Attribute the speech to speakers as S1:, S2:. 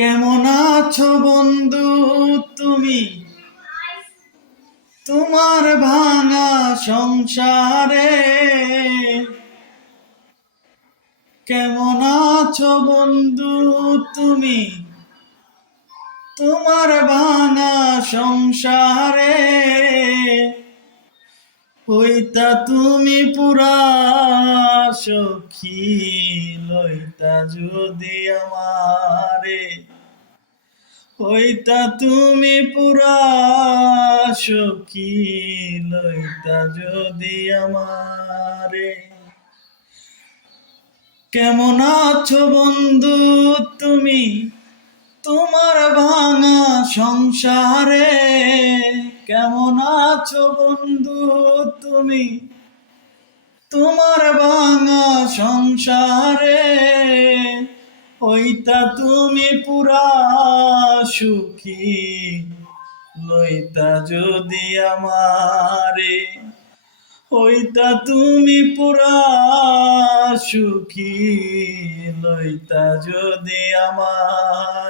S1: কেমন আছো বন্ধু তুমি? তোমার ভাঙা সংসারে কেমন আছো বন্ধু তুমি? তোমার ভাঙা সংসারে হইতা তুমি পুরা সখী। লইতা যদি আমারে, হইতা তুমি পুরা লইতা যদি আমারে। কেমন আছো বন্ধু তুমি, তোমার ভাঙা সংসারে? কেমন আছো বন্ধু তুমি, তোমার ভাঙা সংসারে ওইতা তুমি পুরা সুখী লইতা যদি আমারে ওইতা তুমি পুরা সুখী লইতা যদি আমারে।